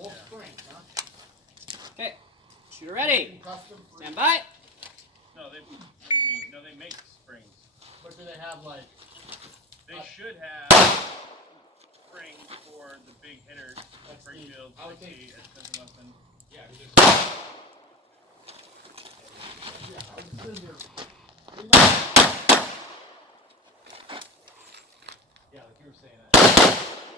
Wolf Spring, huh? Okay. Shooter ready. Custom Stand by. No, what do you mean? No, they make springs. But do they have like? They should have springs for the big hitters, Springfield, I would think. 60, Smith & Wesson. Yeah, I was sitting there. Yeah, like you were saying that.